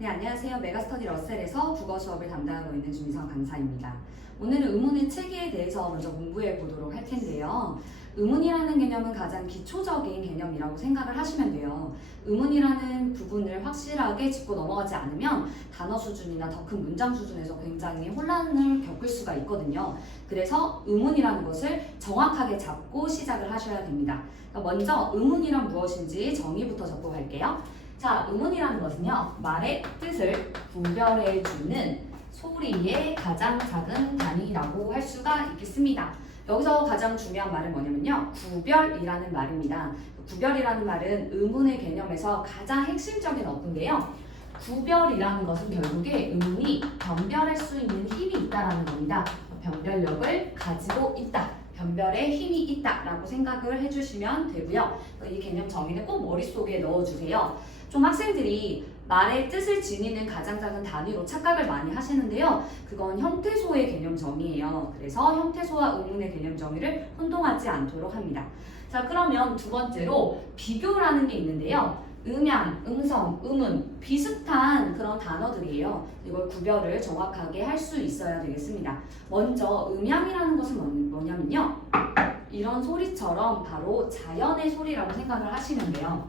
네, 안녕하세요. 메가스터디 러셀에서 국어 수업을 담당하고 있는 준희성 강사입니다. 오늘은 의문의 체계에 대해서 먼저 공부해 보도록 할 텐데요. 의문이라는 개념은 가장 기초적인 개념이라고 생각을 하시면 돼요. 의문이라는 부분을 확실하게 짚고 넘어가지 않으면 단어 수준이나 더 큰 문장 수준에서 굉장히 혼란을 겪을 수가 있거든요. 그래서 의문이라는 것을 정확하게 잡고 시작을 하셔야 됩니다. 먼저 의문이란 무엇인지 정의부터 적고 갈게요. 자, 의문이라는 것은요, 말의 뜻을 구별해주는 소리의 가장 작은 단위라고 할 수가 있겠습니다. 여기서 가장 중요한 말은 뭐냐면요, 구별이라는 말입니다. 구별이라는 말은 의문의 개념에서 가장 핵심적인 어근데요. 구별이라는 것은 결국에 의문이 변별할 수 있는 힘이 있다라는 겁니다. 변별력을 가지고 있다. 변별에 힘이 있다라고 생각을 해주시면 되고요. 이 개념 정의는 꼭 머릿속에 넣어주세요. 좀 학생들이 말의 뜻을 지니는 가장 작은 단위로 착각을 많이 하시는데요. 그건 형태소의 개념 정의예요. 그래서 형태소와 의문의 개념 정의를 혼동하지 않도록 합니다. 자, 그러면 두 번째로 비교라는 게 있는데요. 음양, 음성, 음운 비슷한 그런 단어들이에요. 이걸 구별을 정확하게 할 수 있어야 되겠습니다. 먼저 음양이라는 것은 뭐냐면요. 이런 소리처럼 바로 자연의 소리라고 생각을 하시면 돼요.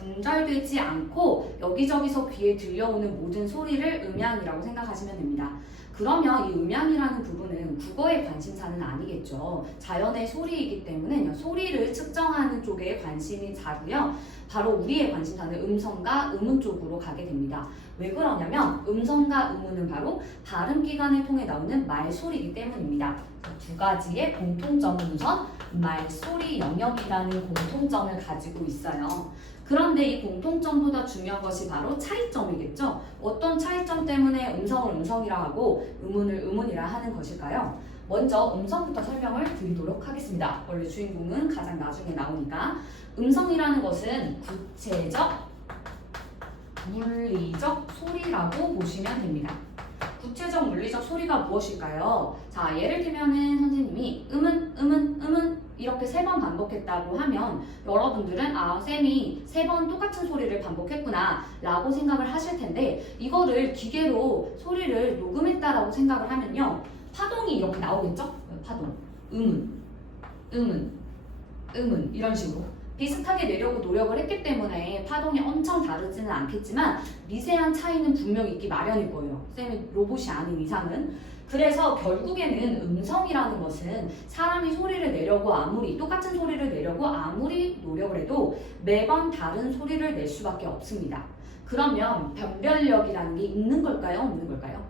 분절되지 않고 여기저기서 귀에 들려오는 모든 소리를 음양이라고 생각하시면 됩니다. 그러면 이 음양이라는 부분은 국어의 관심사는 아니겠죠. 자연의 소리이기 때문에 소리를 측정하는 쪽에 관심이 자고요. 바로 우리의 관심사는 음성과 음운 쪽으로 가게 됩니다. 왜 그러냐면 음성과 음운은 바로 발음기관을 통해 나오는 말소리이기 때문입니다. 두 가지의 공통점은 우선 말소리 영역이라는 공통점을 가지고 있어요. 그런데 이 공통점보다 중요한 것이 바로 차이점이겠죠. 어떤 차이점 때문에 음성을 음성이라 하고 음운을 음운이라 하는 것일까요? 먼저 음성부터 설명을 드리도록 하겠습니다. 원래 주인공은 가장 나중에 나오니까. 음성이라는 것은 구체적, 물리적 소리라고 보시면 됩니다. 구체적, 물리적 소리가 무엇일까요? 자, 예를 들면은 선생님이 음은 이렇게 3번 반복했다고 하면 여러분들은 쌤이 3번 똑같은 소리를 반복했구나 라고 생각을 하실 텐데, 이거를 기계로 소리를 녹음했다라고 생각을 하면요, 파동이 이렇게 나오겠죠? 파동, 음은 이런 식으로 비슷하게 내려고 노력을 했기 때문에 파동이 엄청 다르지는 않겠지만 미세한 차이는 분명히 있기 마련일 거예요. 쌤이 로봇이 아닌 이상은. 그래서 결국에는 음성이라는 것은 사람이 소리를 내려고 똑같은 소리를 내려고 아무리 노력을 해도 매번 다른 소리를 낼 수밖에 없습니다. 그러면 변별력이라는 게 있는 걸까요? 없는 걸까요?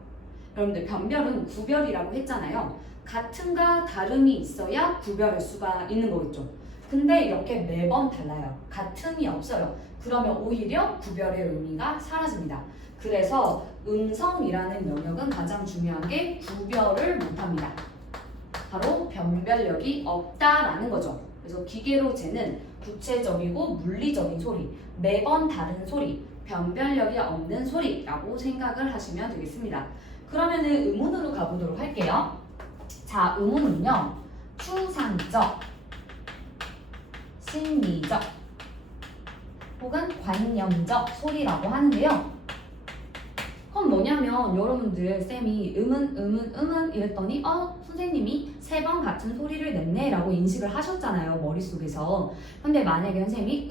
여러분들, 변별은 구별이라고 했잖아요. 같음과 다름이 있어야 구별할 수가 있는 거겠죠. 근데 이렇게 매번 달라요. 같음이 없어요. 그러면 오히려 구별의 의미가 사라집니다. 그래서 음성이라는 영역은 가장 중요한 게 구별을 못합니다. 바로 변별력이 없다라는 거죠. 그래서 기계로 재는 구체적이고 물리적인 소리, 매번 다른 소리, 변별력이 없는 소리라고 생각을 하시면 되겠습니다. 그러면은 음운으로 가보도록 할게요. 자, 음운은요, 추상적, 심리적 혹은 관념적 소리라고 하는데요. 그럼 뭐냐면 여러분들, 쌤이 음은 이랬더니 선생님이 3번 같은 소리를 냈네 라고 인식을 하셨잖아요, 머릿속에서. 근데 만약에 선생님이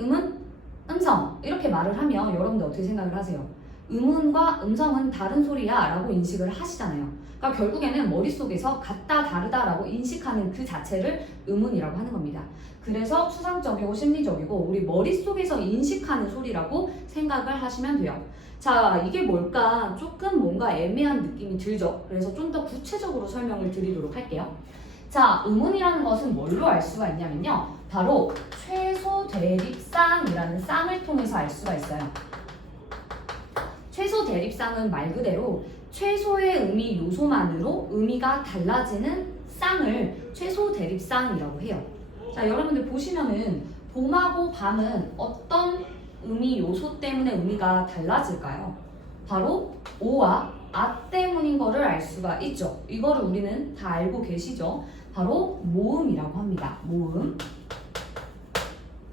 음성 이렇게 말을 하면 여러분들 어떻게 생각을 하세요? 음운과 음성은 다른 소리야 라고 인식을 하시잖아요. 그러니까 결국에는 머릿속에서 같다 다르다 라고 인식하는 그 자체를 음운이라고 하는 겁니다. 그래서 추상적이고 심리적이고 우리 머릿속에서 인식하는 소리라고 생각을 하시면 돼요. 자, 이게 뭘까? 조금 뭔가 애매한 느낌이 들죠? 그래서 좀 더 구체적으로 설명을 드리도록 할게요. 자, 음운이라는 것은 뭘로 알 수가 있냐면요, 바로 최소 대립상이라는 쌍을 통해서 알 수가 있어요. 최소 대립상은 말 그대로 최소의 의미 요소만으로 의미가 달라지는 쌍을 최소 대립상이라고 해요. 자, 여러분들 보시면은 봄하고 밤은 어떤 의미 요소 때문에 의미가 달라질까요? 바로 오와 아 때문인 거를 알 수가 있죠. 이거를 우리는 다 알고 계시죠? 바로 모음이라고 합니다. 모음.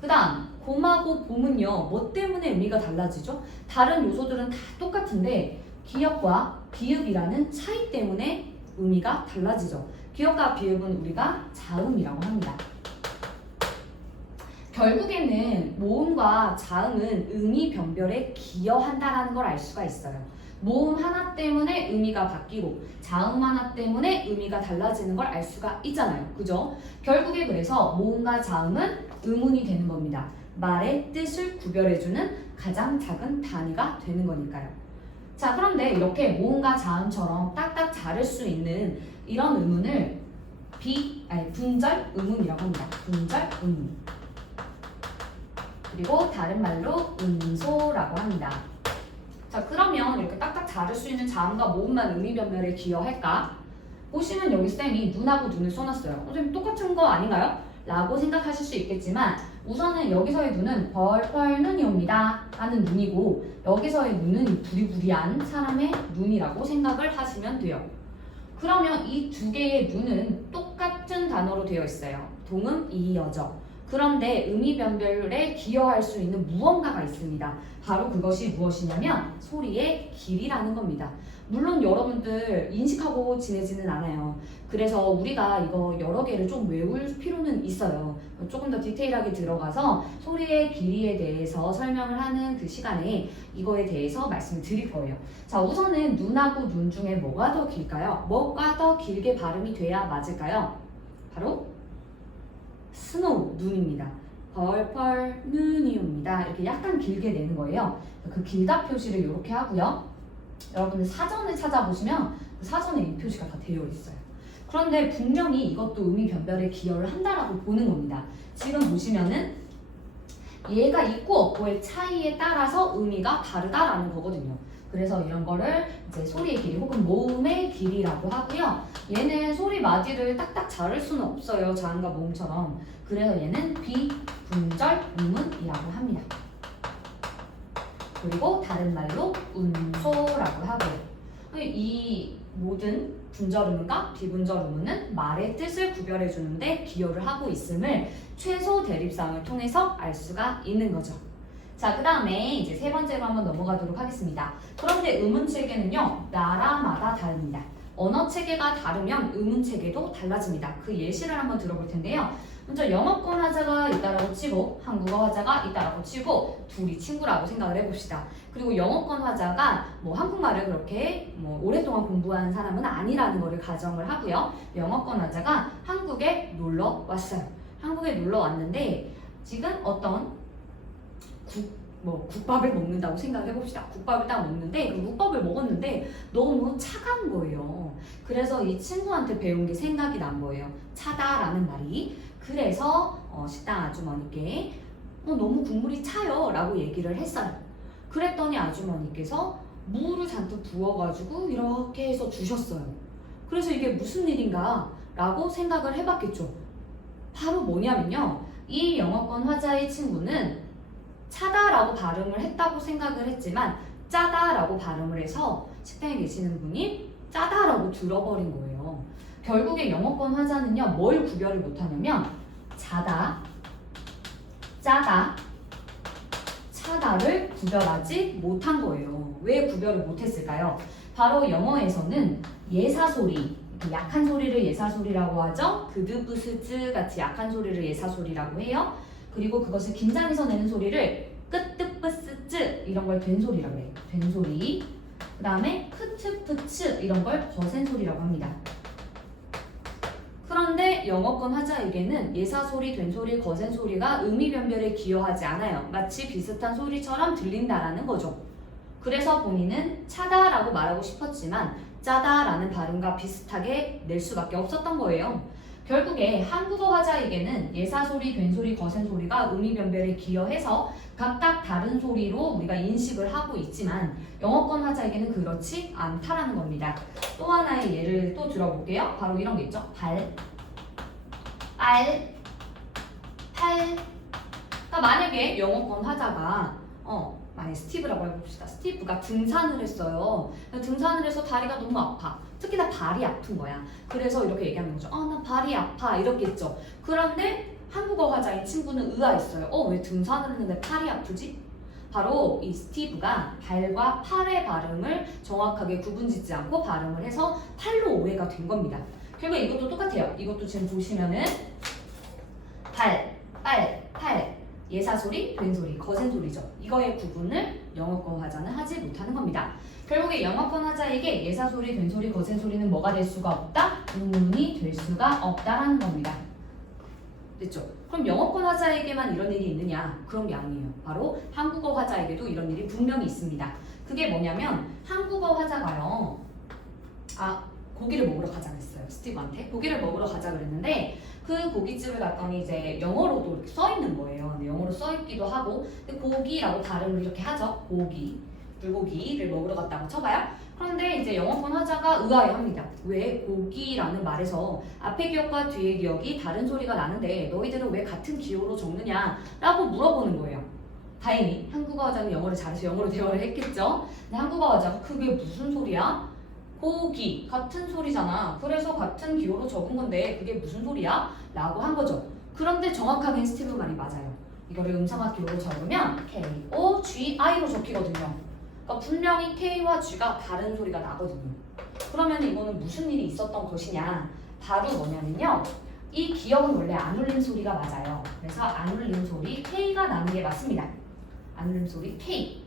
그 다음 봄하고 봄은요, 뭐 때문에 의미가 달라지죠? 다른 요소들은 다 똑같은데 기역과 비읍이라는 차이 때문에 의미가 달라지죠. 기역과 비읍은 우리가 자음이라고 합니다. 결국에는 모음과 자음은 의미 변별에 기여한다라는 걸 알 수가 있어요. 모음 하나 때문에 의미가 바뀌고 자음 하나 때문에 의미가 달라지는 걸 알 수가 있잖아요. 그죠? 결국에 그래서 모음과 자음은 의문이 되는 겁니다. 말의 뜻을 구별해주는 가장 작은 단위가 되는 거니까요. 자, 그런데 이렇게 모음과 자음처럼 딱딱 자를 수 있는 이런 의문을 분절 의문이라고 합니다. 분절 의문. 그리고 다른 말로 음소라고 합니다. 자, 그러면 이렇게 딱딱 자를 수 있는 자음과 모음만 의미 변별에 기여할까? 보시면 여기 쌤이 눈하고 눈을 써놨어요. 선생님 똑같은 거 아닌가요? 라고 생각하실 수 있겠지만 우선은 여기서의 눈은 벌벌 눈이옵니다 하는 눈이고 여기서의 눈은 부리부리한 사람의 눈이라고 생각을 하시면 돼요. 그러면 이 두 개의 눈은 똑같은 단어로 되어 있어요. 동음 이어져. 그런데 의미 변별에 기여할 수 있는 무언가가 있습니다. 바로 그것이 무엇이냐면 소리의 길이라는 겁니다. 물론 여러분들 인식하고 지내지는 않아요. 그래서 우리가 이거 여러 개를 좀 외울 필요는 있어요. 조금 더 디테일하게 들어가서 소리의 길이에 대해서 설명을 하는 그 시간에 이거에 대해서 말씀을 드릴 거예요. 자, 우선은 눈하고 눈 중에 뭐가 더 길까요? 뭐가 더 길게 발음이 돼야 맞을까요? 바로 스노우, 눈입니다. 벌벌 눈이옵니다. 이렇게 약간 길게 내는 거예요. 그 길다 표시를 이렇게 하고요. 여러분들 사전을 찾아보시면 그 사전에 이 표시가 다 되어 있어요. 그런데 분명히 이것도 의미 변별에 기여를 한다라고 보는 겁니다. 지금 보시면은 얘가 있고 없고의 차이에 따라서 의미가 다르다라는 거거든요. 그래서 이런 거를 이제 소리의 길이 혹은 모음의 길이라고 하고요. 얘는 소리 마디를 딱딱 자를 수는 없어요. 자음과 모음처럼. 그래서 얘는 비분절 음문이라고 합니다. 그리고 다른 말로 운소라고 하고요. 이 모든 분절 음문과 비분절 음문은 말의 뜻을 구별해 주는데 기여를 하고 있음을 최소 대립상을 통해서 알 수가 있는 거죠. 자, 그 다음에 이제 세 번째로 한번 넘어가도록 하겠습니다. 그런데 음운 체계는요, 나라마다 다릅니다. 언어 체계가 다르면 음운 체계도 달라집니다. 그 예시를 한번 들어볼 텐데요. 먼저 영어권 화자가 있다라고 치고 한국어 화자가 있다라고 치고 둘이 친구라고 생각을 해봅시다. 그리고 영어권 화자가 뭐 한국말을 그렇게 뭐 오랫동안 공부한 사람은 아니라는 거를 가정을 하고요. 영어권 화자가 한국에 놀러 왔어요. 한국에 놀러 왔는데 지금 어떤 국밥을 먹는다고 생각을 해봅시다. 국밥을 딱 먹는데 그 국밥을 먹었는데 너무 차가운 거예요. 그래서 이 친구한테 배운 게 생각이 난 거예요. 차다라는 말이. 그래서 식당 아주머니께 너무 국물이 차요 라고 얘기를 했어요. 그랬더니 아주머니께서 물을 잔뜩 부어가지고 이렇게 해서 주셨어요. 그래서 이게 무슨 일인가 라고 생각을 해봤겠죠. 바로 뭐냐면요, 이 영어권 화자의 친구는 차다라고 발음을 했다고 생각을 했지만 짜다라고 발음을 해서 식당에 계시는 분이 짜다라고 들어버린 거예요. 결국에 영어권 화자는요, 뭘 구별을 못하냐면 자다, 짜다, 차다를 구별하지 못한 거예요. 왜 구별을 못했을까요? 바로 영어에서는 예사소리, 약한 소리를 예사소리라고 하죠. 그드부스즈 같이 약한 소리를 예사소리라고 해요. 그리고 그것을 긴장해서 내는 소리를 끄뜨뿌스쯔 이런 걸 된소리라고 해요. 된소리. 그 다음에 크트프츠 이런 걸 거센소리라고 합니다. 그런데 영어권 화자에게는 예사소리, 된소리, 거센소리가 의미 변별에 기여하지 않아요. 마치 비슷한 소리처럼 들린다라는 거죠. 그래서 본인은 차다라고 말하고 싶었지만 짜다라는 발음과 비슷하게 낼 수밖에 없었던 거예요. 결국에 한국어 화자에게는 예사소리, 된소리, 거센소리가 의미 변별에 기여해서 각각 다른 소리로 우리가 인식을 하고 있지만 영어권 화자에게는 그렇지 않다라는 겁니다. 또 하나의 예를 또 들어볼게요. 바로 이런 게 있죠. 발, 알, 팔. 그러니까 만약에 영어권 화자가 만약에 스티브라고 해봅시다. 스티브가 등산을 했어요. 등산을 해서 다리가 너무 아파. 특히나 발이 아픈 거야. 그래서 이렇게 얘기하는 거죠. 나 발이 아파. 이렇게 했죠. 그런데 한국어 화자인 친구는 의아했어요. 왜 등산을 했는데 팔이 아프지? 바로 이 스티브가 발과 팔의 발음을 정확하게 구분짓지 않고 발음을 해서 팔로 오해가 된 겁니다. 결국 이것도 똑같아요. 이것도 지금 보시면은 발, 팔, 예사소리, 된소리, 거센소리죠. 이거의 구분을 영어권 화자는 하지 못하는 겁니다. 결국에 영어권 화자에게 예사소리, 된소리, 거센소리는 뭐가 될 수가 없다? 의문이 될 수가 없다라는 겁니다. 됐죠? 그럼 영어권 화자에게만 이런 일이 있느냐? 그런 게 아니에요. 바로 한국어 화자에게도 이런 일이 분명히 있습니다. 그게 뭐냐면 한국어 화자가요. 고기를 먹으러 가자 그랬어요. 스티브한테. 고기를 먹으러 가자 그랬는데 그 고깃집을 갔더니 이제 영어로도 이렇게 써 있는 거예요. 근데 영어로 써 있기도 하고 근데 고기라고 발음을 이렇게 하죠. 고기, 불고기를 먹으러 갔다고 쳐봐요. 그런데 이제 영어권 화자가 의아해합니다. 왜 고기라는 말에서 앞에 기억과 뒤에 기억이 다른 소리가 나는데 너희들은 왜 같은 기호로 적느냐? 라고 물어보는 거예요. 다행히 한국어 화자는 영어를 잘해서 영어로 대화를 했겠죠. 근데 한국어 화자가 그게 무슨 소리야? 고기 같은 소리잖아. 그래서 같은 기호로 적은 건데 그게 무슨 소리야? 라고 한 거죠. 그런데 정확하게 스티브 말이 맞아요. 이거를 음성학 기호로 적으면 K-O-G-I로 적히거든요. 그러니까 분명히 K와 G가 다른 소리가 나거든요. 그러면 이거는 무슨 일이 있었던 것이냐? 바로 뭐냐면요. 이 기억은 원래 안 울림 소리가 맞아요. 그래서 안 울림 소리 K가 나는 게 맞습니다. 안 울림 소리 K.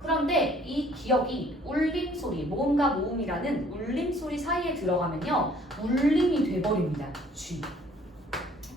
그런데 이 기억이 울림 소리, 모음과 모음이라는 울림 소리 사이에 들어가면요. 울림이 돼버립니다. G.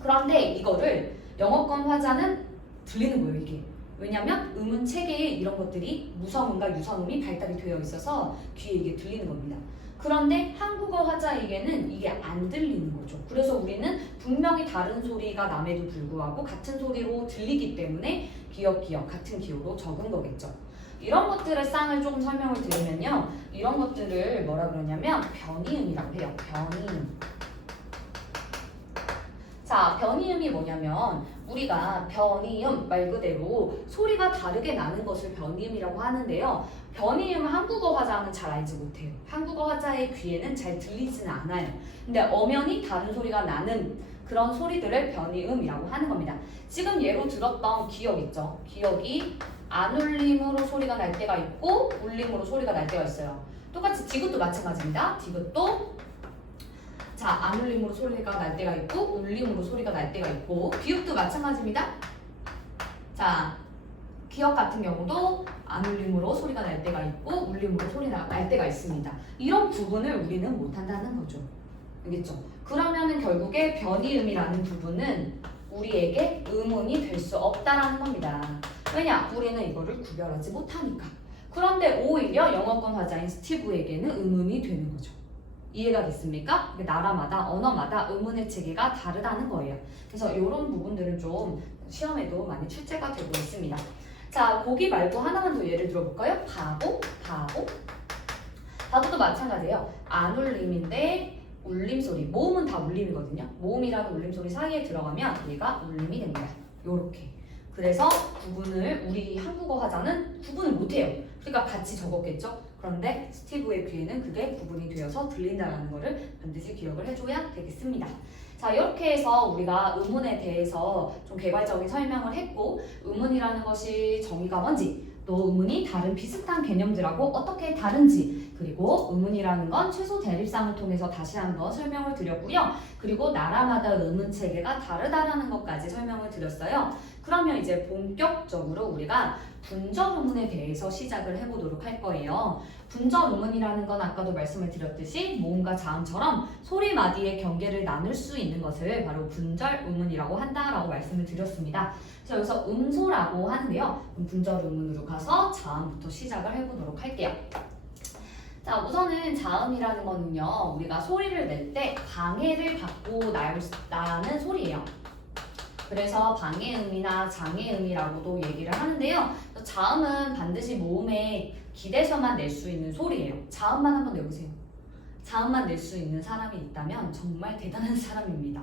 그런데 이거를 영어권 화자는 들리는 거예요, 이게. 왜냐면 음은 체계에 이런 것들이 무성음과 유성음이 발달이 되어 있어서 귀에 이게 들리는 겁니다. 그런데 한국어 화자에게는 이게 안 들리는 거죠. 그래서 우리는 분명히 다른 소리가 남에도 불구하고 같은 소리로 들리기 때문에 기억, 같은 기호로 적은 거겠죠. 이런 것들의 쌍을 조금 설명을 드리면요. 이런 것들을 뭐라 그러냐면 변이음이라고 해요. 변이음. 자, 변이음이 뭐냐면 우리가 변이음 말 그대로 소리가 다르게 나는 것을 변이음이라고 하는데요. 변이음은 한국어 화자는 잘 알지 못해요. 한국어 화자의 귀에는 잘 들리지는 않아요. 근데 엄연히 다른 소리가 나는 그런 소리들을 변이음이라고 하는 겁니다. 지금 예로 들었던 기억 있죠? 기억이 안 울림으로 소리가 날 때가 있고 울림으로 소리가 날 때가 있어요. 똑같이 디귿도 마찬가지입니다. 디귿도 자, 안 울림으로 소리가 날 때가 있고 울림으로 소리가 날 때가 있고 기역도 마찬가지입니다. 자, 기역 같은 경우도 안 울림으로 소리가 날 때가 있고 울림으로 소리가 날 때가 있습니다. 이런 구분을 우리는 못한다는 거죠. 알겠죠? 그러면은 결국에 변이음이라는 부분은 우리에게 의문이 될 수 없다라는 겁니다. 왜냐? 우리는 이거를 구별하지 못하니까. 그런데 오히려 영어권 화자인 스티브에게는 의문이 되는 거죠. 이해가 됐습니까? 나라마다 언어마다 의문의 체계가 다르다는 거예요. 그래서 이런 부분들은 좀 시험에도 많이 출제가 되고 있습니다. 자, 고기 말고 하나만 더 예를 들어볼까요? 바보도 마찬가지예요. 안 울림인데 울림 소리. 모음은 다 울림이거든요. 모음이랑 울림 소리 사이에 들어가면 얘가 울림이 됩니다. 요렇게. 그래서 구분을 우리 한국어 화자는 구분을 못해요. 그러니까 같이 적었겠죠? 그런데 스티브의 귀에는 그게 구분이 되어서 들린다는 것을 반드시 기억을 해줘야 되겠습니다. 자, 이렇게 해서 우리가 의문에 대해서 좀 개괄적인 설명을 했고 의문이라는 것이 정의가 뭔지 또 의문이 다른 비슷한 개념들하고 어떻게 다른지 그리고 의문이라는 건 최소 대립상을 통해서 다시 한번 설명을 드렸고요. 그리고 나라마다 의문 체계가 다르다라는 것까지 설명을 드렸어요. 그러면 이제 본격적으로 우리가 분절 의문에 대해서 시작을 해보도록 할 거예요. 분절 의문이라는 건 아까도 말씀을 드렸듯이 모음과 자음처럼 소리 마디의 경계를 나눌 수 있는 것을 바로 분절 의문이라고 한다라고 말씀을 드렸습니다. 그래서 여기서 음소라고 하는데요. 분절 의문으로 가서 자음부터 시작을 해보도록 할게요. 자, 우선은 자음이라는 거는요. 우리가 소리를 낼 때 방해를 받고 나는 소리예요. 그래서 방해음이나 장해음이라고도 얘기를 하는데요. 자음은 반드시 모음에 기대서만 낼 수 있는 소리예요. 자음만 한번 내보세요. 자음만 낼 수 있는 사람이 있다면 정말 대단한 사람입니다.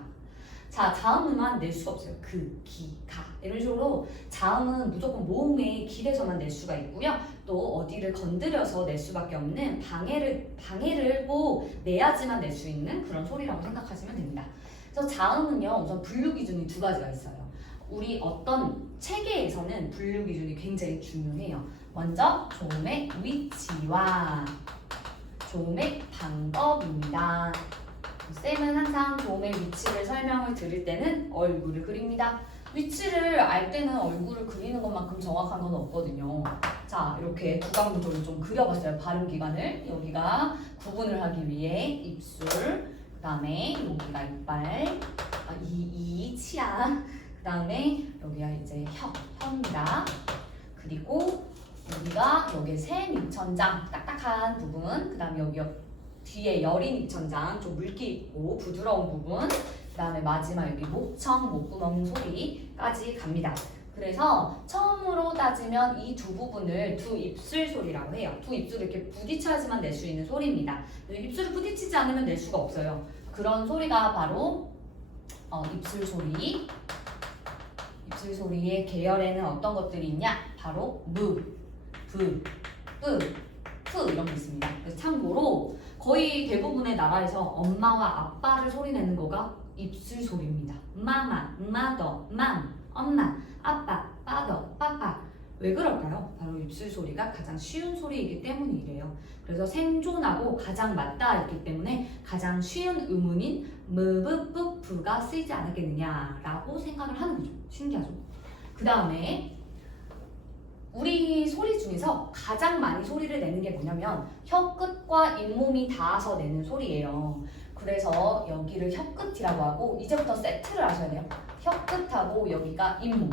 자, 자음만 낼 수 없어요. 그, 기, 가 이런 식으로 자음은 무조건 모음에 기대서만 낼 수가 있고요. 또 어디를 건드려서 낼 수밖에 없는 방해를 꼭 내야지만 낼 수 있는 그런 소리라고 생각하시면 됩니다. 그래서 자음은요, 우선 분류 기준이 두 가지가 있어요. 우리 어떤 체계에서는 분류 기준이 굉장히 중요해요. 먼저 조음의 위치와 조음의 방법입니다. 쌤은 항상 조음의 위치를 설명을 드릴 때는 얼굴을 그립니다. 위치를 알 때는 얼굴을 그리는 것만큼 정확한 건 없거든요. 자, 이렇게 구강 구조를 좀 그려봤어요. 발음 기관을. 여기가 구분을 하기 위해 입술, 그 다음에 여기가 이빨, 치아, 그 다음에 여기가 이제 혀입니다. 그리고 여기가 여기 샘 입천장, 딱딱한 부분, 그 다음에 여기 뒤에 여린 입천장, 좀 물기 있고 부드러운 부분, 그 다음에 마지막 여기 목청, 목구멍 소리까지 갑니다. 그래서 처음으로 따지면 이 두 부분을 두 입술 소리라고 해요. 두 입술을 이렇게 부딪혀야지만 낼 수 있는 소리입니다. 입술을 부딪히지 않으면 낼 수가 없어요. 그런 소리가 바로 입술 소리. 입술 소리의 계열에는 어떤 것들이 있냐? 바로 무, 브, 뿌, 푸 이런 게 있습니다. 그래서 참고로 거의 대부분의 나라에서 엄마와 아빠를 소리내는 거가 입술 소리입니다. 마마, 마더, 맘, 엄마, 아빠, 빠더, 빠빠. 왜 그럴까요? 바로 입술 소리가 가장 쉬운 소리이기 때문이래요. 그래서 생존하고 가장 맞닿아있기 때문에 가장 쉬운 음운인 무브뿌프가 쓰이지 않았겠느냐라고 생각을 하는 거죠. 신기하죠? 그 다음에 우리 소리 중에서 가장 많이 소리를 내는 게 뭐냐면 혀끝과 잇몸이 닿아서 내는 소리예요. 그래서 여기를 혀끝이라고 하고 이제부터 세트를 하셔야 돼요. 혀끝하고 여기가 잇몸.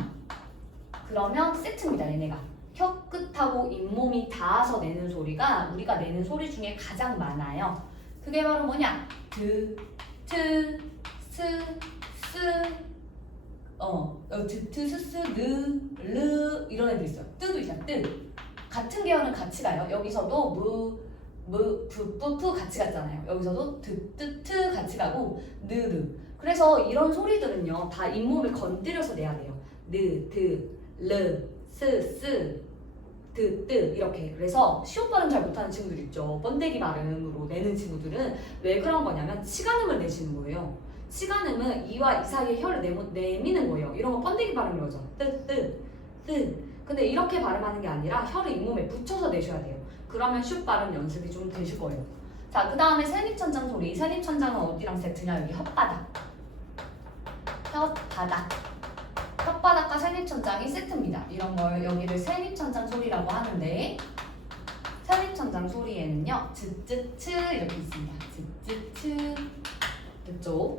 그러면 세트입니다. 얘네가. 혀끝하고 잇몸이 닿아서 내는 소리가 우리가 내는 소리 중에 가장 많아요. 그게 바로 뭐냐? 드, 트, 스, 드, 스, 스, 르 이런 애들 있어요. 뜨도 있어요. 뜨. 같은 계열은 같이 가요. 여기서도 푸 같이 갔잖아요. 여기서도 트 같이 가고 느르. 그래서 이런 소리들은요 다 잇몸을 건드려서 내야 돼요. 느, 드, 르, 스, 드, 이렇게. 그래서 시옷 발음 잘 못하는 친구들 있죠. 번데기 발음으로 내는 친구들은 왜 그런 거냐면 치간음을 내시는 거예요. 치간음은 이와 이 사이에 혀를 내미는 거예요. 이런 거 번데기 발음이라고 하죠. 뜨. 근데 이렇게 발음하는 게 아니라 혀를 잇몸에 붙여서 내셔야 돼요. 그러면 슛 발음 연습이 좀 되실 거예요. 자, 그 다음에 새립천장 소리. 새립천장은 어디랑 세트냐? 여기 혓바닥. 혓바닥과 새립천장이 세트입니다. 이런 걸 여기를 새립천장 소리라고 하는데 새립천장 소리에는요 즈쯔츠 이렇게 있습니다. 즈쯔츠 됐죠?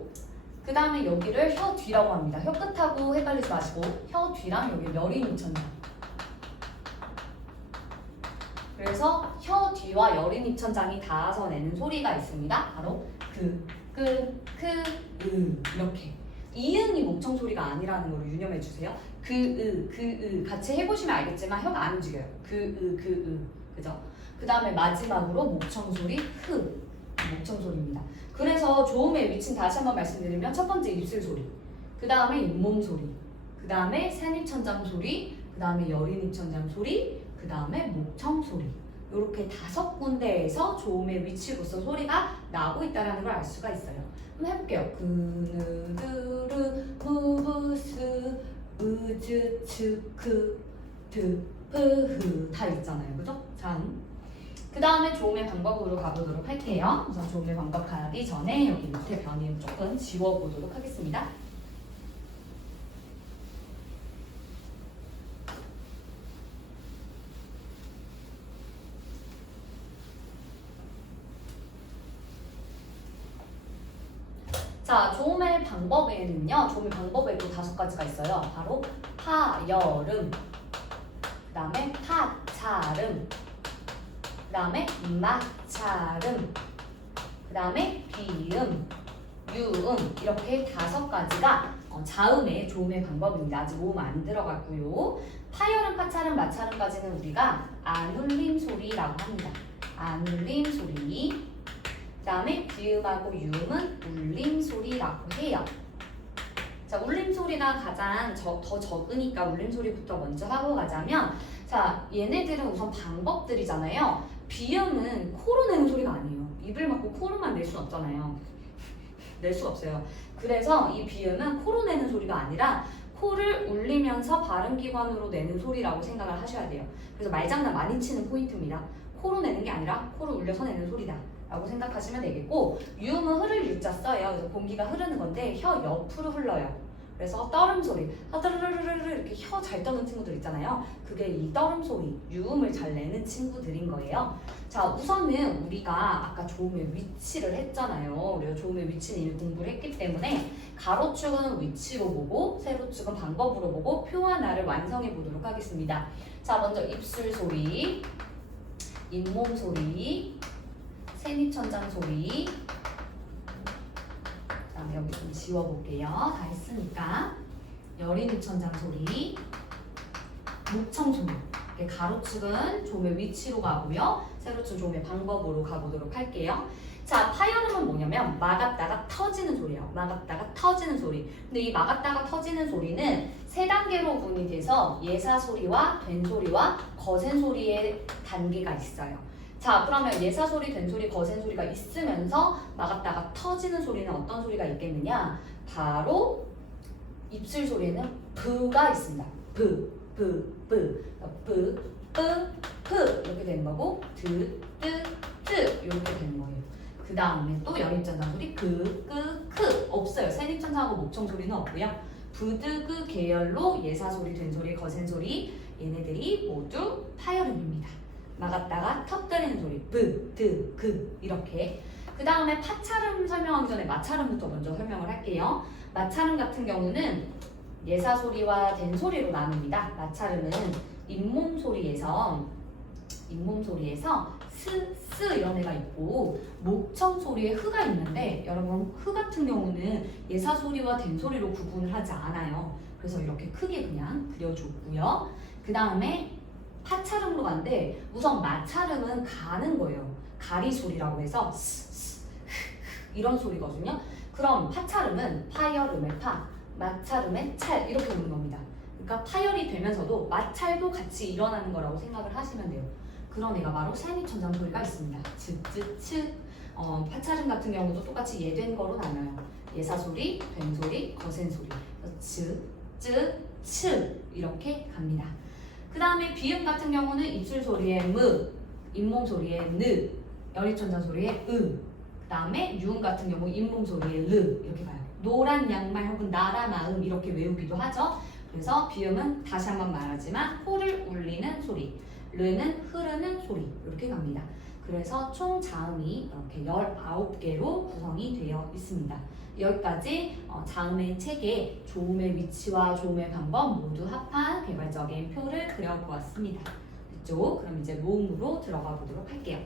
그 다음에 여기를 혀 뒤라고 합니다. 혀 끝하고 헷갈리지 마시고 혀 뒤랑 여기 여린 입천장. 그래서 혀 뒤와 여린 입천장이 닿아서 내는 소리가 있습니다. 바로 이렇게. 이응이 목청 소리가 아니라는 걸 유념해 주세요. 같이 해보시면 알겠지만 혀가 안 움직여요. 그죠? 그 다음에 마지막으로 목청 소리 목청 소리입니다. 그래서 조음의 위치는 다시 한번 말씀드리면 첫 번째 입술 소리, 그 다음에 잇몸 소리, 그 다음에 새입천장 소리, 그 다음에 여린 입천장 소리, 그 다음에 목청 소리. 이렇게 5군데에서 조음의 위치로서 소리가 나고 있다는 걸 알 수가 있어요. 한번 해볼게요. 그느드르 무브스 으즈 츠크 드프흐 다 있잖아요. 그죠? 자, 그 다음에 조음의 방법으로 가보도록 할게요. 우선 조음의 방법 가기 전에 여기 밑에 변이 조금 지워보도록 하겠습니다. 자, 조음의 방법에는요, 조음의 방법에도 5가지가 있어요. 바로 파, 여름, 그 다음에 파차름, 그 다음에 마차름, 그 다음에 비음, 유음 이렇게 5가지가 자음의 조음의 방법입니다. 아직 모음 안 들어갔고요. 파열음, 파차름, 마차름까지는 우리가 안울림 소리라고 합니다. 안울림 소리. 그 다음에 비음하고 유음은 울림 소리라고 해요. 자, 울림 소리가 가장 더 적으니까 울림 소리부터 먼저 하고 가자면, 자, 얘네들은 우선 방법들이잖아요. 비음은 코로 내는 소리가 아니에요. 입을 막고 코로만 낼 순 없잖아요. 낼 수가 없어요. 그래서 이 비음은 코로 내는 소리가 아니라 코를 울리면서 발음기관으로 내는 소리라고 생각을 하셔야 돼요. 그래서 말장난 많이 치는 포인트입니다. 코로 내는 게 아니라 코를 울려서 내는 소리다 라고 생각하시면 되겠고, 유음은 흐를 유자 써요. 그래서 공기가 흐르는 건데 혀 옆으로 흘러요. 그래서 떠름 소리, 하드르르르르 이렇게 혀 잘 떠는 친구들 있잖아요. 그게 이 떠름 소리, 유음을 잘 내는 친구들인 거예요. 자, 우선은 우리가 아까 조음의 위치를 했잖아요. 우리가 조음의 위치는 이미 공부를 했기 때문에 가로축은 위치로 보고 세로축은 방법으로 보고 표 하나를 완성해 보도록 하겠습니다. 자, 먼저 입술 소리, 잇몸 소리, 세미천장 소리. 그다음에 여기 좀 지워볼게요. 다 했으니까. 여린입천장 소리, 목청 소리. 가로축은 조음의 위치로 가고요. 세로축 조음의 방법으로 가보도록 할게요. 자, 파열음은 뭐냐면 막았다가 터지는 소리예요. 막았다가 터지는 소리. 근데 이 막았다가 터지는 소리는 세 단계로 구분이 돼서 예사 소리와 된 소리와 거센 소리의 단계가 있어요. 자, 그러면 예사 소리, 된 소리, 거센 소리가 있으면서 막았다가 터지는 소리는 어떤 소리가 있겠느냐? 바로 입술 소리에는 브가 있습니다. 브, 브 이렇게 되는 거고, 드, 뜨, 뜨 이렇게 되는 거예요. 그 다음에 또 여립천장 소리 그, 크 없어요. 세립천장하고 목청 소리는 없고요. 부드그 계열로 예사 소리, 된 소리, 거센 소리 얘네들이 모두 파열음입니다. 막았다가 터뜨리는 소리 브, 드, 그 이렇게. 그 다음에 파찰음 설명하기 전에 마찰음부터 먼저 설명을 할게요. 마찰음 같은 경우는 예사 소리와 된 소리로 나눕니다. 마찰음은 잇몸 소리에서 스 이런 애가 있고 목청 소리에 흐가 있는데, 여러분 흐 같은 경우는 예사 소리와 된 소리로 구분을 하지 않아요. 그래서 이렇게 크게 그냥 그려줬고요. 그 다음에 파찰음으로 가는데 우선 마찰음은 가는 거예요. 가리 소리라고 해서 스, 이런 소리거든요. 그럼 파찰음은 파열음의 파, 마찰음의 찰 이렇게 오는 겁니다. 그러니까 파열이 되면서도 마찰도 같이 일어나는 거라고 생각을 하시면 돼요. 그런 애가 바로 세미천장 소리가 있습니다. 즈즈츠. 파찰음 같은 경우도 똑같이 예된 거로 나눠요. 예사 소리, 된 소리, 거센 소리. 즈, 쯔, 츠 이렇게 갑니다. 그 다음에 비음 같은 경우는 입술 소리에 무, 잇몸 소리에 느, 여리천장 소리에 그 다음에 유음 같은 경우 잇몸 소리에 르 이렇게 가요. 노란 양말 혹은 나라 마음 이렇게 외우기도 하죠. 그래서 비음은 다시 한번 말하지만 코를 울리는 소리, 르는 흐르는 소리 이렇게 갑니다. 그래서 총 자음이 이렇게 19개로 구성이 되어 있습니다. 여기까지 자음의 체계, 조음의 위치와 조음의 방법 모두 합한 개발적인 표를 그려보았습니다. 됐죠? 그럼 이제 모음으로 들어가 보도록 할게요.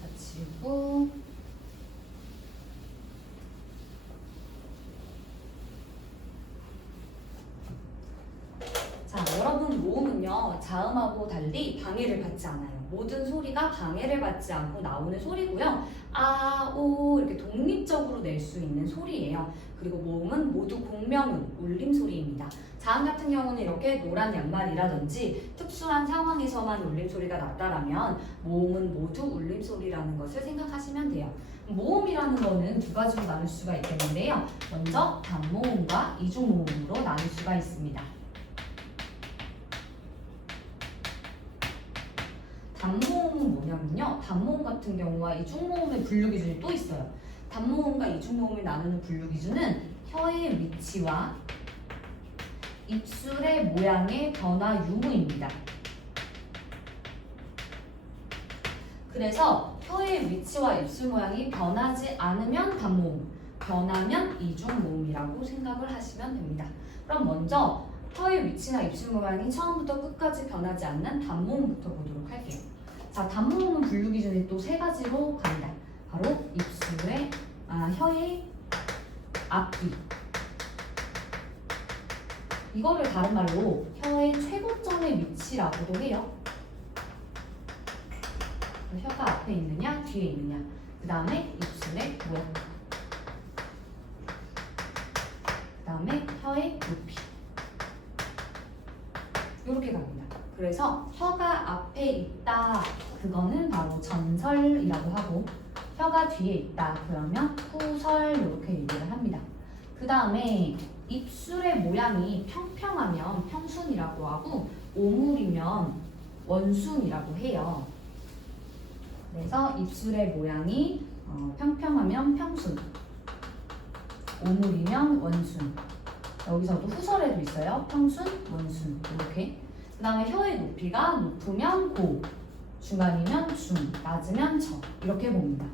다 지우고 자, 여러분 모음은요 자음하고 달리 방해를 받지 않아요. 모든 소리가 방해를 받지 않고 나오는 소리고요. 아, 오 이렇게 독립적으로 낼 수 있는 소리예요. 그리고 모음은 모두 공명음, 울림 소리입니다. 자음 같은 경우는 이렇게 노란 양말이라든지 특수한 상황에서만 울림 소리가 났다라면 모음은 모두 울림 소리라는 것을 생각하시면 돼요. 모음이라는 거는 두 가지로 나눌 수가 있겠는데요. 먼저 단모음과 이중모음으로 나눌 수가 있습니다. 단모음은 뭐냐면요. 단모음 같은 경우와 이중모음의 분류 기준이 또 있어요. 단모음과 이중모음을 나누는 분류 기준은 혀의 위치와 입술의 모양의 변화 유무입니다. 그래서 혀의 위치와 입술 모양이 변하지 않으면 단모음, 변하면 이중모음이라고 생각을 하시면 됩니다. 그럼 먼저 혀의 위치나 입술 모양이 처음부터 끝까지 변하지 않는 단모음부터 보도록 할게요. 자, 단모음은 분류 기준이 또 세 가지로 갑니다. 바로 입술의 혀의 앞뒤. 이거를 다른 말로 혀의 최고점의 위치라고도 해요. 혀가 앞에 있느냐, 뒤에 있느냐. 그 다음에 입술의 모양. 다음에 혀의 높이. 이렇게 갑니다. 그래서 혀가 앞에 있다. 그거는 바로 전설이라고 하고 혀가 뒤에 있다. 그러면 후설 이렇게 얘기를 합니다. 그 다음에 입술의 모양이 평평하면 평순이라고 하고 오물이면 원순이라고 해요. 그래서 입술의 모양이 평평하면 평순, 오물이면 원순. 여기서도 후설에도 있어요. 평순, 원순 이렇게. 그 다음에 혀의 높이가 높으면 고, 중간이면 중, 낮으면 저 이렇게 봅니다.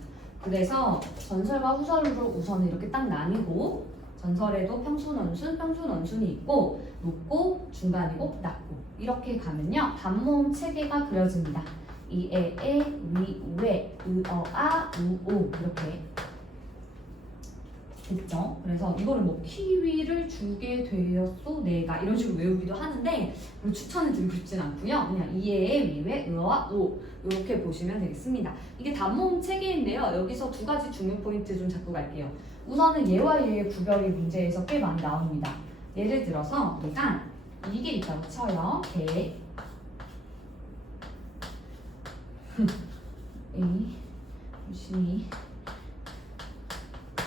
그래서 전설과 후설로 우선 이렇게 딱 나뉘고 전설에도 평순, 원순이 있고 높고, 중간이고, 낮고 이렇게 가면요. 단모음 체계가 그려집니다. 이, 에, 위, 웨, 어, 아, 우, 오 이렇게 됐죠? 그래서 이거를 뭐 키위를 주게 되었소 내가 이런 식으로 외우기도 하는데 추천을 드리고 싶진 않고요. 그냥 이에, 위에, 으와, 오 이렇게 보시면 되겠습니다. 이게 단모음 체계인데요. 여기서 두 가지 중요 포인트 좀 잡고 갈게요. 우선은 얘와 얘의 구별이 문제에서 꽤 많이 나옵니다. 예를 들어서 우리가 이게 있다고 쳐요. 개 열심히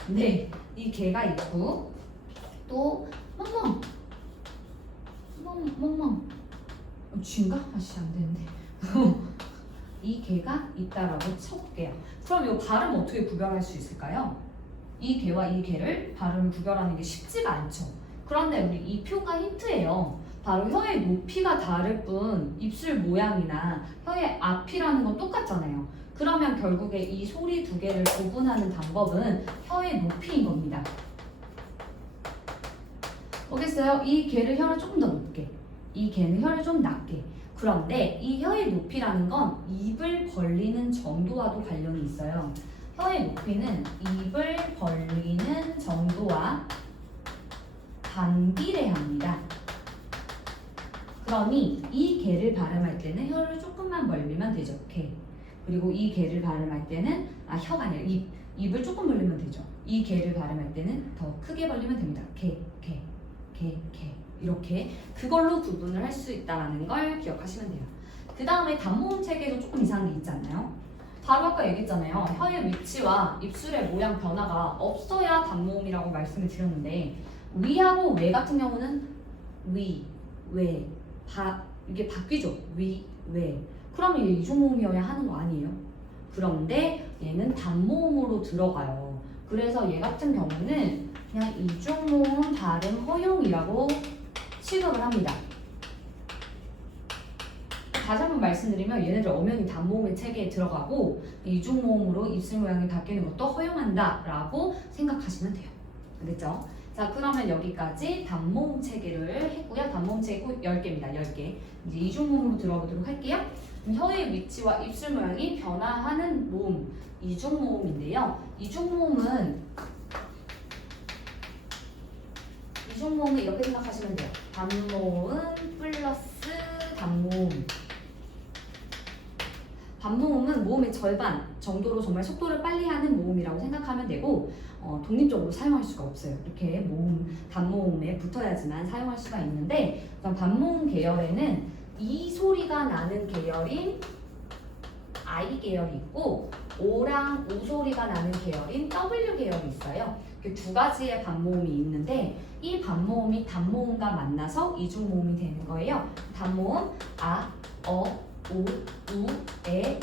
네, 이 개가 있고 또 멍멍 쥐인가? 아씨 안 되는데 이 개가 있다라고 쳐볼게요. 그럼 이 발음 어떻게 구별할 수 있을까요? 이 개와 이 개를 발음을 구별하는 게 쉽지가 않죠. 그런데 우리 이 표가 힌트예요. 바로 혀의 높이가 다를 뿐 입술 모양이나 혀의 앞이라는 건 똑같잖아요. 그러면 결국에 이 소리 두 개를 구분하는 방법은 혀의 높이인 겁니다. 보겠어요? 이 개를 혀를 조금 더 높게, 이 개는 혀를 좀 낮게. 그런데 이 혀의 높이라는 건 입을 벌리는 정도와도 관련이 있어요. 혀의 높이는 입을 벌리는 정도와 반비례합니다. 그러니 이 개를 발음할 때는 혀를 조금만 벌리면 되죠. 개. 그리고 이 개를 발음할 때는 혀가 아니라 입을 조금 벌리면 되죠. 이 개를 발음할 때는 더 크게 벌리면 됩니다. 개 이렇게 그걸로 구분을 할 수 있다는 걸 기억하시면 돼요. 그 다음에 단모음 체계도 조금 이상한 게 있지 않나요? 바로 아까 얘기했잖아요. 혀의 위치와 입술의 모양 변화가 없어야 단모음이라고 말씀을 드렸는데 위하고 외 같은 경우는 위, 외, 이게 바뀌죠. 위, 외. 그러면 얘 이중모음이어야 하는 거 아니에요? 그런데 얘는 단모음으로 들어가요. 그래서 얘 같은 경우는 그냥 이중모음 발음 허용이라고 취급을 합니다. 다시 한번 말씀드리면 얘네들 엄연히 단모음의 체계에 들어가고 이중모음으로 입술 모양이 바뀌는 것도 허용한다 라고 생각하시면 돼요. 알겠죠? 자, 그러면 여기까지 단모음 체계를 했고요. 단모음 체계 10개입니다. 10개. 이제 이중모음으로 들어보도록 할게요. 혀의 위치와 입술 모양이 변화하는 모음, 이중모음인데요. 이중모음은 이렇게 생각하시면 돼요. 단모음 플러스 단모음. 반모음은 모음의 절반 정도로 정말 속도를 빨리 하는 모음이라고 생각하면 되고 독립적으로 사용할 수가 없어요. 이렇게 단모음에 붙어야지만 사용할 수가 있는데 반모음 계열에는 이 소리가 나는 계열인 I 계열이 있고 O랑 U 소리가 나는 계열인 W 계열이 있어요. 이렇게 두 가지의 반모음이 있는데 이 반모음이 단모음과 만나서 이중모음이 되는 거예요. 단모음 아, 어, 우,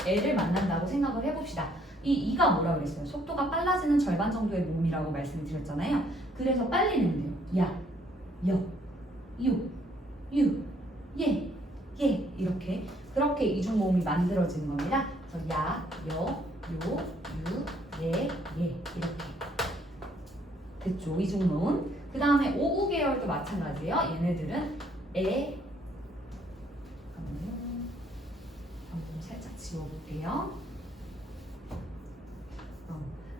에를 만난다고 생각을 해봅시다. 이 이가 뭐라 그랬어요? 속도가 빨라지는 절반 정도의 모음이라고 말씀을 드렸잖아요. 그래서 빨리 내면 돼요. 야, 여, 유, 예 이렇게 그렇게 이중모음이 만들어지는 겁니다. 그래서 야, 여, 요, 유, 예 이렇게 됐죠? 이중모음. 그 다음에 오우 계열도 마찬가지예요. 얘네들은 에 살짝 지워볼게요.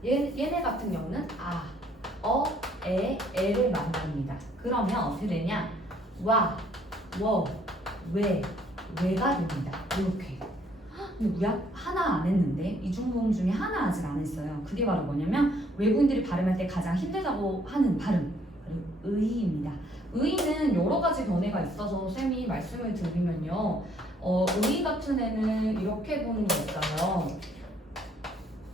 얘네 같은 경우는 아, 어, 에를 만납니다. 그러면 어떻게 되냐? 와, 워, 왜가 됩니다. 이렇게. 근데 우리 하나 안 했는데 이중모음 중에 하나 아직 안 했어요. 그게 바로 뭐냐면 외국인들이 발음할 때 가장 힘들다고 하는 발음. 의입니다. 의는 여러 가지 견해가 있어서 쌤이 말씀을 드리면요. 의 같은 애는 이렇게 보는 게 있어요.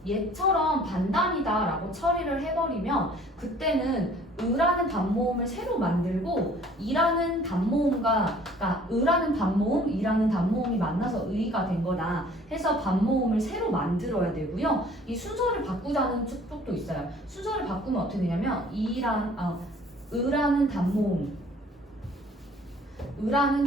얘처럼 반단이다 라고 처리를 해버리면 그때는 의라는 반모음을 새로 만들고 이라는 반모음과 그러니까 의라는 반모음, 이라는 단모음이 만나서 의가 된 거다 해서 반모음을 새로 만들어야 되고요. 이 순서를 바꾸자는 쪽도 있어요. 순서를 바꾸면 어떻게 되냐면 의라는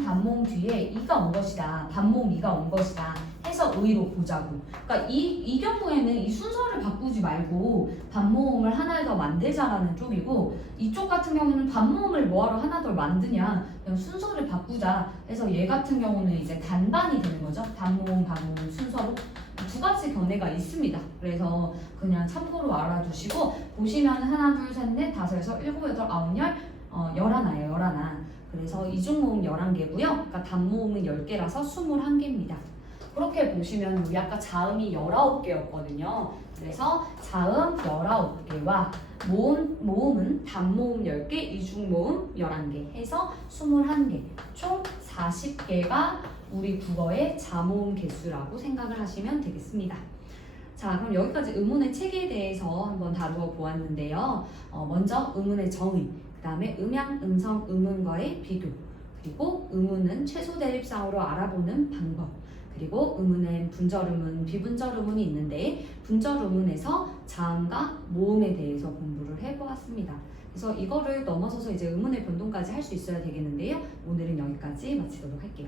단모음 뒤에 이가 온 것이다. 단모음 이가 온 것이다. 해서 의로 보자고. 그러니까 이 경우에는 이 순서를 바꾸지 말고 반모음을 하나 더 만들자라는 쪽이고 이쪽 같은 경우는 반모음을 뭐하러 하나 더 만드냐 그냥 순서를 바꾸자 해서 얘 같은 경우는 이제 단반이 되는 거죠. 단모음, 반모음 순서로 두 가지 견해가 있습니다. 그래서 그냥 참고로 알아두시고 보시면 하나, 둘, 셋, 넷, 다섯, 여섯, 일곱, 여덟, 아홉, 열, 11아예요. 11아. 그래서 이중모음 11개고요. 그러니까 단모음은 10개라서 21개입니다. 그렇게 보시면 우리 아까 자음이 19개였거든요. 그래서 자음 19개와 모음은 단모음 10개, 이중모음 11개 해서 21개, 총 40개가 우리 국어의 자모음 개수라고 생각을 하시면 되겠습니다. 자, 그럼 여기까지 의문의 체계에 대해서 한번 다루어 보았는데요. 먼저 의문의 정의, 그 다음에 음양, 음성, 의문과의 비교, 그리고 의문은 최소 대립상으로 알아보는 방법, 그리고 의문엔 분절의문, 비분절의문이 있는데 분절의문에서 자음과 모음에 대해서 공부를 해보았습니다. 그래서 이거를 넘어서서 이제 의문의 변동까지 할 수 있어야 되겠는데요. 오늘은 여기까지 마치도록 할게요.